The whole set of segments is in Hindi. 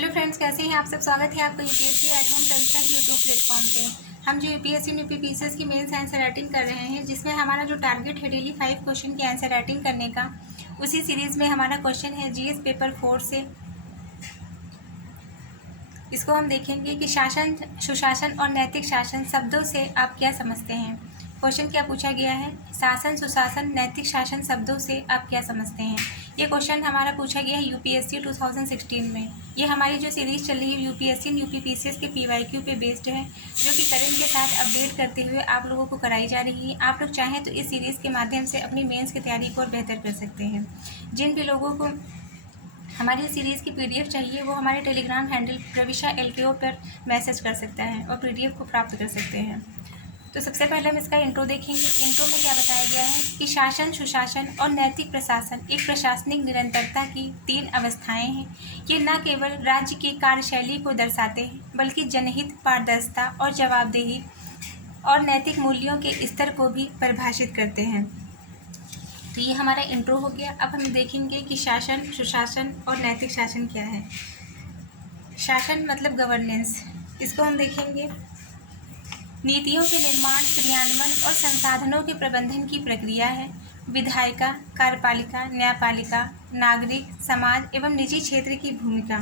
हेलो फ्रेंड्स, कैसे हैं आप सब। स्वागत है आपका यूपीएससी एट होम परीक्षा के यूट्यूब प्लेटफॉर्म पे। हम जो यूपीएससी यूपीपीसीएस की मेंस आंसर राइटिंग कर रहे हैं, जिसमें हमारा जो टारगेट है डेली 5 क्वेश्चन की आंसर राइटिंग करने का, उसी सीरीज़ में हमारा क्वेश्चन है जीएस पेपर 4 से। इसको हम देखेंगे कि शासन, सुशासन और नैतिक शासन शब्दों से आप क्या समझते हैं। क्वेश्चन क्या पूछा गया है, शासन, सुशासन, नैतिक शासन शब्दों से आप क्या समझते हैं। ये क्वेश्चन हमारा पूछा गया है यूपीएससी 2016 में। ये हमारी जो सीरीज़ चल रही है यूपीएससी यूपीपीसीएस के पीवाईक्यू पे बेस्ड है, जो कि करंट के साथ अपडेट करते हुए आप लोगों को कराई जा रही है। आप लोग चाहें तो इस सीरीज़ के माध्यम से अपनी मेंस की तैयारी को और बेहतर कर सकते हैं। जिन भी लोगों को हमारी सीरीज़ की पीडीएफ चाहिए, वो हमारे टेलीग्राम हैंडल प्रविशा एलकेओ पर मैसेज कर सकता है और पीडीएफ को प्राप्त कर सकते हैं। तो सबसे पहले हम इसका इंट्रो देखेंगे। इंट्रो में क्या बताया गया है कि शासन, सुशासन और नैतिक प्रशासन एक प्रशासनिक निरंतरता की 3 अवस्थाएं हैं। ये न केवल राज्य की कार्यशैली को दर्शाते हैं, बल्कि जनहित, पारदर्शिता और जवाबदेही और नैतिक मूल्यों के स्तर को भी परिभाषित करते हैं। तो ये हमारा इंट्रो हो गया। अब हम देखेंगे कि शासन, सुशासन और नैतिक शासन क्या है। शासन मतलब गवर्नेंस, इसको हम देखेंगे। नीतियों के निर्माण, क्रियान्वयन और संसाधनों के प्रबंधन की प्रक्रिया है। विधायिका, कार्यपालिका, न्यायपालिका, नागरिक, समाज एवं निजी क्षेत्र की भूमिका।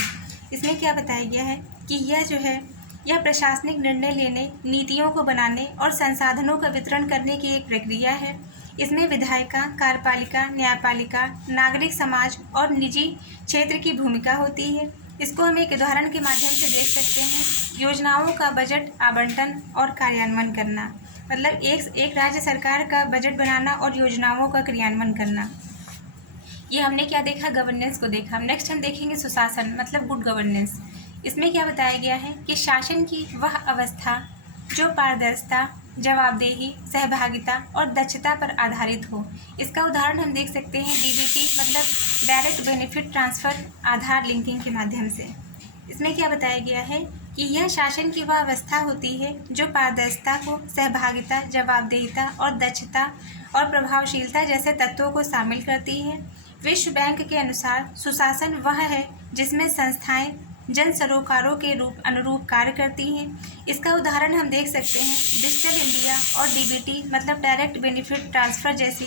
इसमें क्या बताया गया है कि यह जो है, यह प्रशासनिक निर्णय लेने, नीतियों को बनाने और संसाधनों का वितरण करने की एक प्रक्रिया है। इसमें विधायिका, कार्यपालिका, न्यायपालिका, नागरिक, समाज और निजी क्षेत्र की भूमिका होती है। इसको हम एक उदाहरण के माध्यम से देख सकते हैं। योजनाओं का बजट आवंटन और कार्यान्वयन करना, मतलब एक राज्य सरकार का बजट बनाना और योजनाओं का क्रियान्वयन करना। ये हमने क्या देखा, गवर्नेंस को देखा। नेक्स्ट हम देखेंगे सुशासन मतलब गुड गवर्नेंस। इसमें क्या बताया गया है कि शासन की वह अवस्था जो पारदर्शिता, जवाबदेही, सहभागिता और दक्षता पर आधारित हो। इसका उदाहरण हम देख सकते हैं डीबीटी मतलब डायरेक्ट बेनिफिट ट्रांसफ़र आधार लिंकिंग के माध्यम से। इसमें क्या बताया गया है कि यह शासन की वह अवस्था होती है जो पारदर्शिता को, सहभागिता, जवाबदेहिता और दक्षता और प्रभावशीलता जैसे तत्वों को शामिल करती है। विश्व बैंक के अनुसार सुशासन वह है जिसमें संस्थाएं जन सरोकारों के अनुरूप कार्य करती हैं। इसका उदाहरण हम देख सकते हैं डिजिटल इंडिया और डीबीटी मतलब डायरेक्ट बेनिफिट ट्रांसफ़र जैसी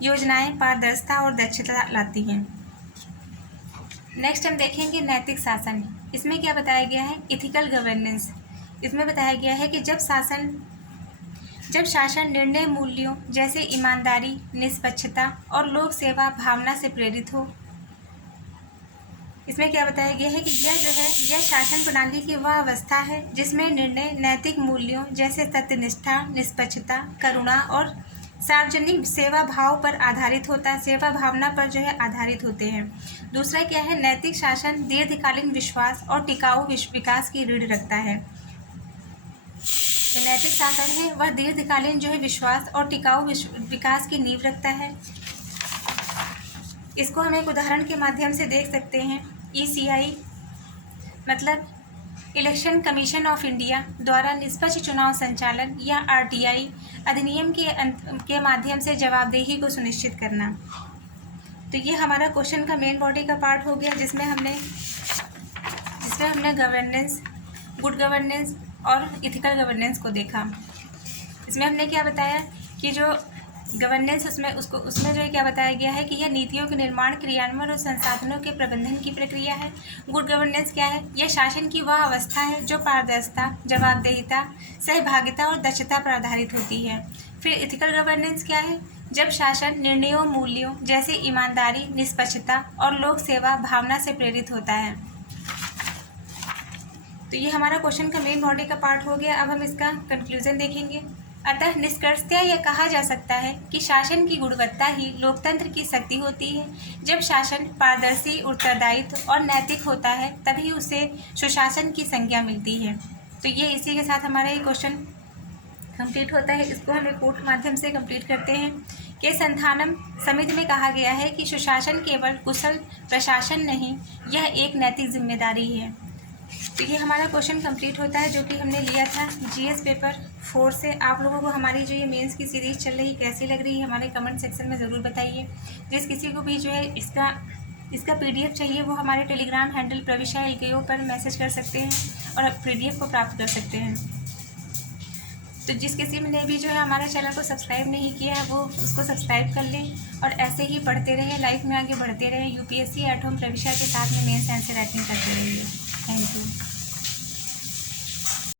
योजनाएं पारदर्शिता और दक्षता लाती हैं। नेक्स्ट हम देखेंगे नैतिक शासन। इसमें क्या बताया गया है, इथिकल गवर्नेंस। इसमें बताया गया है कि जब शासन निर्णय मूल्यों जैसे ईमानदारी, निष्पक्षता और लोक सेवा भावना से प्रेरित हो। इसमें क्या बताया गया है कि यह शासन प्रणाली की वह अवस्था है जिसमें निर्णय नैतिक मूल्यों जैसे सत्यनिष्ठा, निष्पक्षता, करुणा और सार्वजनिक सेवा भाव पर आधारित होता है, सेवा भावना पर जो है आधारित होते हैं। दूसरा क्या है, नैतिक शासन दीर्घकालीन विश्वास और टिकाऊ विकास की रीढ़ रखता है। तो नैतिक शासन है वह दीर्घकालीन जो है विश्वास और टिकाऊ विकास की नींव रखता है। इसको हम एक उदाहरण के माध्यम से देख सकते हैं। ECI मतलब इलेक्शन कमीशन ऑफ इंडिया द्वारा निष्पक्ष चुनाव संचालन या RTI अधिनियम के माध्यम से जवाबदेही को सुनिश्चित करना। तो ये हमारा क्वेश्चन का मेन बॉडी का पार्ट हो गया, जिसमें हमने गवर्नेंस, गुड गवर्नेंस और इथिकल गवर्नेंस को देखा। इसमें हमने क्या बताया कि जो गवर्नेंस उसमें जो क्या बताया गया है कि यह नीतियों के निर्माण, क्रियान्वयन और संसाधनों के प्रबंधन की प्रक्रिया है। गुड गवर्नेंस क्या है, यह शासन की वह अवस्था है जो पारदर्शिता, जवाबदेहिता, सहभागिता और दक्षता पर आधारित होती है। फिर इथिकल गवर्नेंस क्या है, जब शासन निर्णयों, मूल्यों जैसे ईमानदारी, निष्पक्षता और लोक सेवा भावना से प्रेरित होता है। तो ये हमारा क्वेश्चन का मेन बॉडी का पार्ट हो गया। अब हम इसका कंक्लूजन देखेंगे। अतः निष्कर्षतः यह कहा जा सकता है कि शासन की गुणवत्ता ही लोकतंत्र की शक्ति होती है। जब शासन पारदर्शी, उत्तरदायित्व और नैतिक होता है, तभी उसे सुशासन की संज्ञा मिलती है। तो ये इसी के साथ हमारा ये क्वेश्चन कंप्लीट होता है। इसको हम एक कोट के माध्यम से कंप्लीट करते हैं कि संथानम समिति में कहा गया है कि सुशासन केवल कुशल प्रशासन नहीं, यह एक नैतिक जिम्मेदारी है। तो ये हमारा क्वेश्चन कंप्लीट होता है, जो कि हमने लिया था जीएस पेपर 4 से। आप लोगों को हमारी जो ये मेंस की सीरीज़ चल रही कैसी लग रही है, हमारे कमेंट सेक्शन में ज़रूर बताइए। जिस किसी को भी जो है इसका PDF चाहिए वो हमारे टेलीग्राम हैंडल प्रविशा LKO पर मैसेज कर सकते हैं और PDF को प्राप्त कर सकते हैं। तो जिस किसी ने भी जो है हमारे चैनल को सब्सक्राइब नहीं किया है वो उसको सब्सक्राइब कर लें और ऐसे ही पढ़ते रहें, लाइफ में आगे बढ़ते रहें। UPSC एट होम प्रविशा के साथ में मेंस आंसर राइटिंग करते रहिए। Thank you.